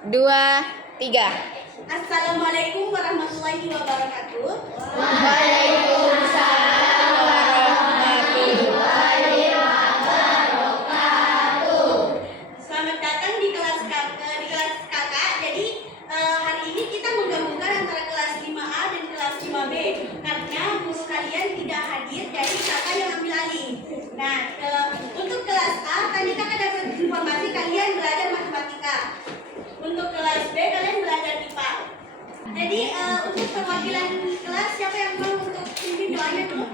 2, 3. Assalamualaikum warahmatullahi wabarakatuh. Waalaikumsalam warahmatullahi wabarakatuh. Selamat datang di kelas kakak. Jadi hari ini kita menggabungkan antara kelas 5A dan kelas 5B karena guru kalian tidak hadir, jadi kakak yang ambil alih. Nah, untuk kelas A tadi kakak dapat informasi kalian belajar matematika. Untuk kelas B kalian belajar IPA. Jadi untuk perwakilan kelas siapa yang mau untuk pimpin doanya dulu?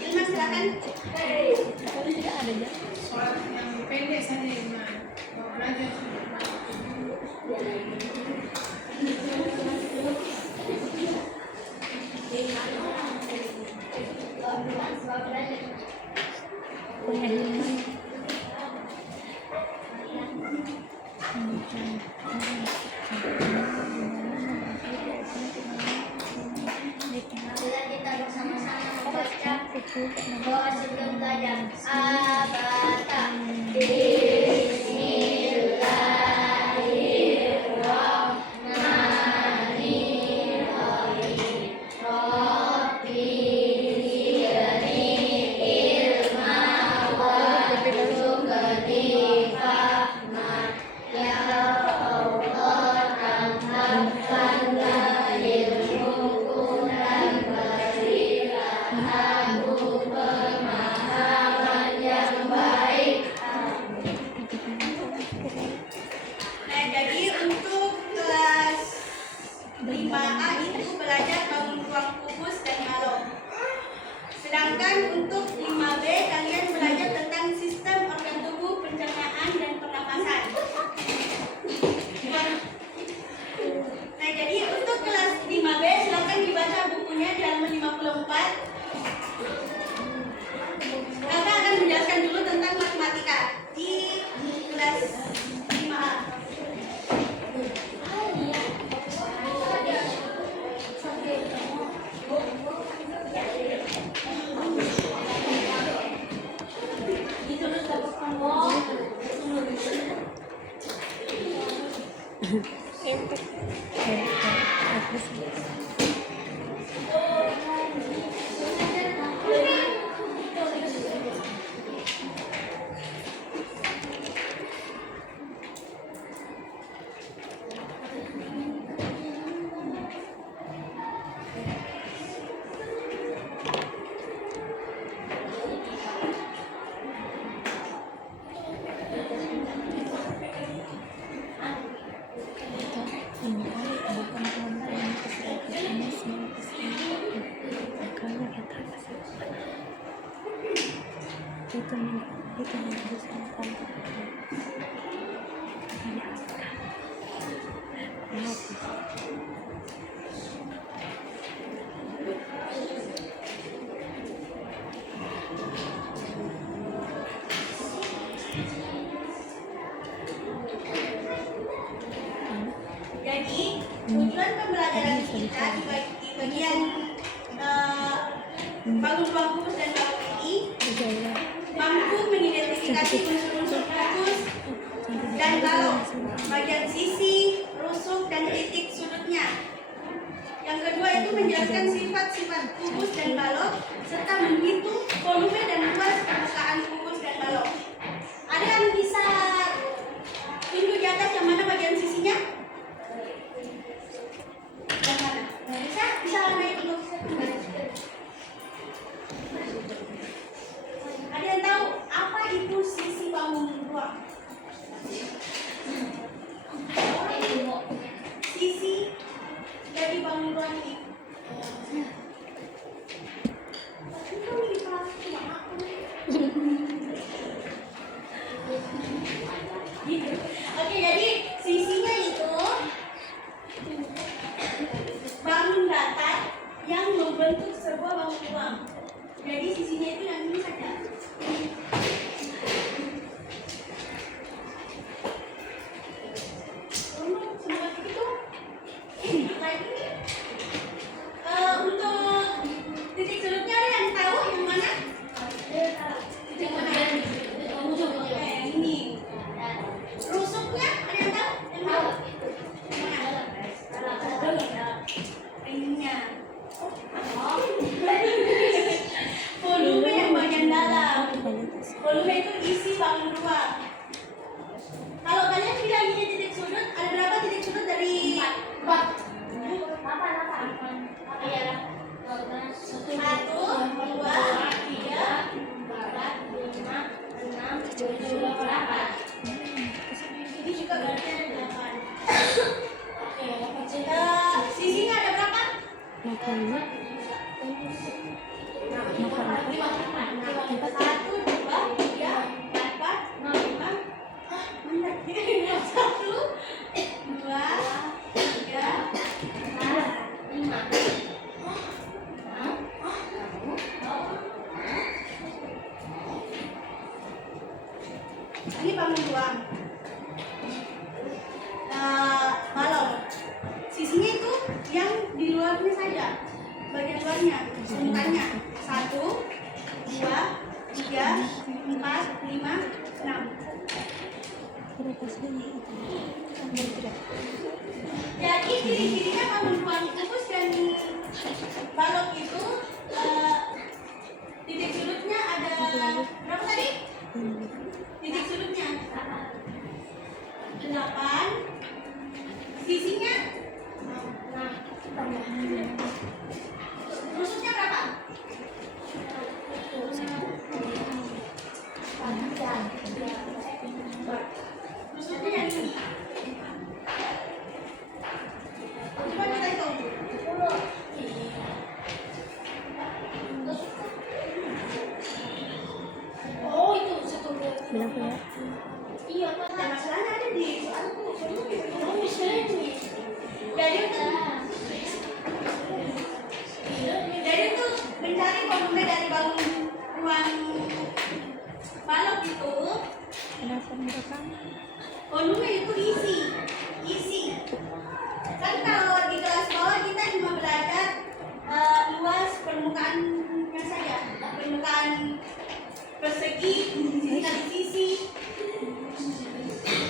Ilman silakan. Soal yang pendek saja Ilman. Mau belajar. Kita bersama-sama membaca doa sebelum belajar. Abata. Nah, jadi untuk kelas 5A itu belajar bangun ruang kubus dan balok. Sedangkan untuk 5B kalian belajar tentang sistem organ tubuh, pencernaan dan pernapasan. Nah, jadi untuk kelas 5B silakan dibaca bukunya di halaman 54. Kakak akan menjelaskan dulu tentang matematika di kelas 5A. Jadi tujuan pembelajaran kita di bagian bangun ruang kubus dan balok ini mampu mengidentifikasi unsur-unsur kubus dan balok, bagian sisi, rusuk dan titik sudutnya. Yang kedua itu menjelaskan sifat-sifat kubus dan balok serta menghitung volume dan luas permukaan kubus dan balok. Ada yang bisa tunjuk di atas yang mana bagian sisinya? Yang mana? Bisa naik dulu. Ada yang tahu apa itu sisi bangun ruang? Sisi dari bangun ruang ini. Itu di kelas 5. Satu, dua, tiga, empat, lima. Satu, dua, tiga, lima. ini bangun doang. Balon. Sisinya itu yang di luarnya saja, bagian luarnya, permukaannya. Satu, dua, tiga, empat, lima, enam. Jadi ciri-cirinya bangun doang kubus dan balok itu titik sudutnya ada berapa tadi? Titik sudutnya 8. Sisinya rusuknya berapa? Rusuknya yang ini. Coba kita hitung. Oh, itu satu Berapa ya? Iya, Nah, masalahnya ada di soalku. oh, misalnya ini. Jadi tuh mencari volume dari bangun ruang balok itu, Kenapa merekam? volume itu isi. Kan kalau di kelas bawah kita cuma belajar luas permukaannya saja, permukaan persegi, sisi kali sisi.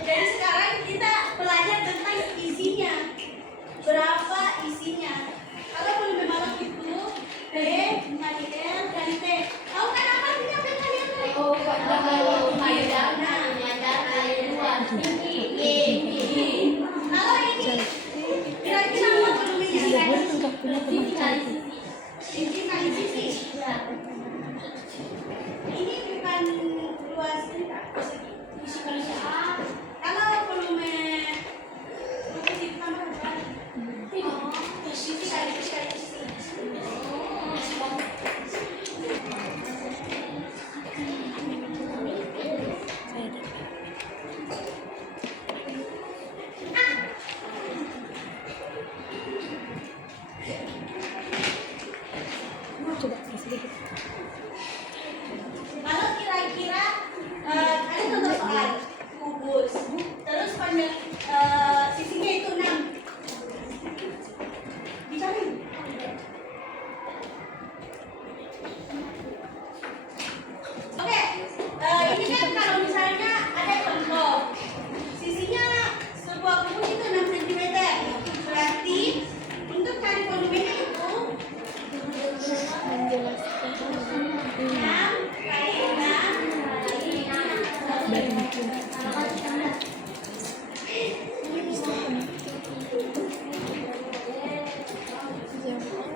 Jadi sekarang kita belajar tentang isinya, berapa isinya. Kalau volume balok itu D kali L kali T. Tahu kan apa artinya P kali L kali? Oh, kalau mayadana, luas, tinggi, Kalau ini kira-kira apa volumenya? sisi kali Sisi kali sisi. Ini bukan luas persegi. sisi kali A. Kalau volume lukis itu tambah berapa? Sisi kali sisi. Coba sedikit. Kalau kira-kira ada contoh soal kubus, terus panjang sisinya itu 6. Dicari. Oke, ini kan kalau misalnya ada contoh sisinya sebuah kubus itu 6 cm. Berarti untuk cari volumenya itu 6 kali 6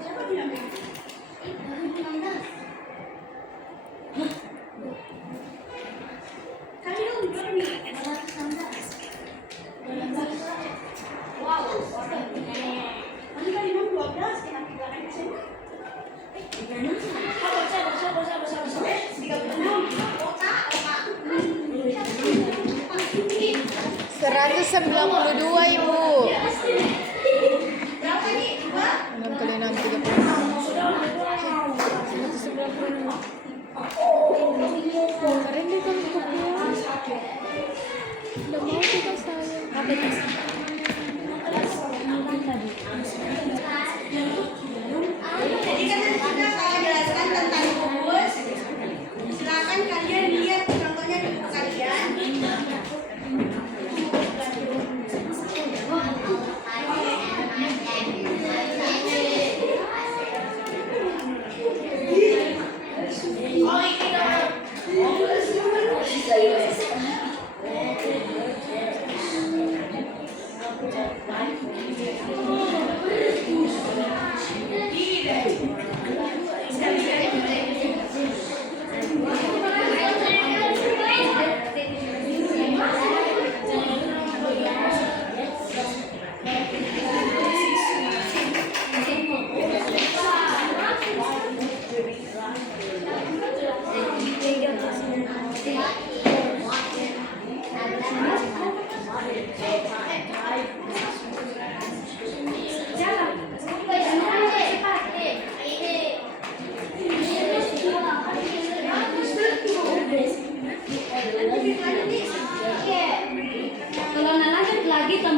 Siapa bilang? Kali dong, berapa nih? Wow, Nanti kali 6 12, kenapa bilangnya SMA? 192 Ibu. Berapa nih? 2? 6 kali 6 36. 196. Keren deh kamu kubus. Udah mau kita sayang. Apa itu? Jadi kan nanti kita akan jelaskan tentang kubus. Silakan kalian lihat contohnya di buku kalian.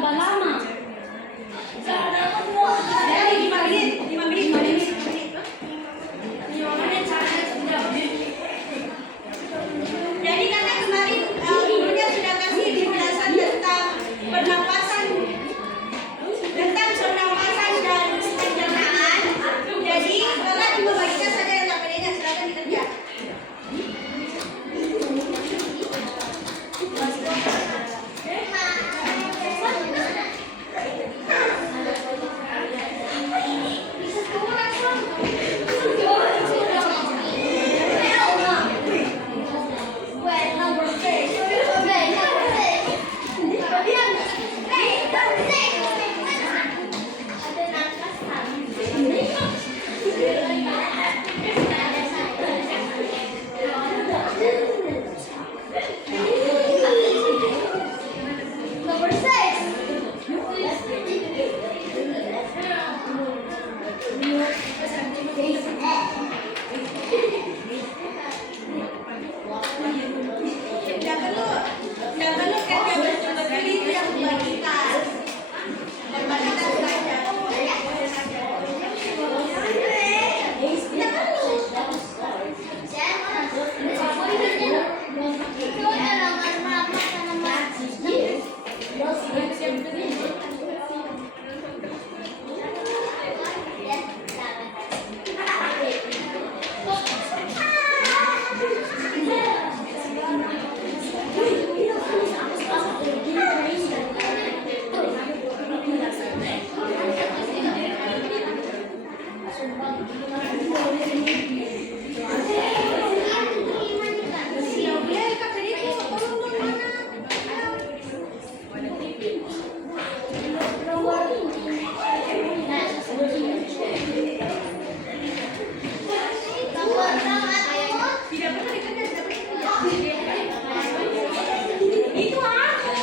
tambah lama. Dari 5 menit, 5 menit, 5 menit. Jadi karena kemarin gurunya sudah kasih penjelasan tentang pernapasan dan pencernaan. Jadi kakak cuma bagikan saja yang pedenya, silakan dikerja. Tidak perlu kerja betul-betul itu yang membagikan. Membagikan saja. Itu aku.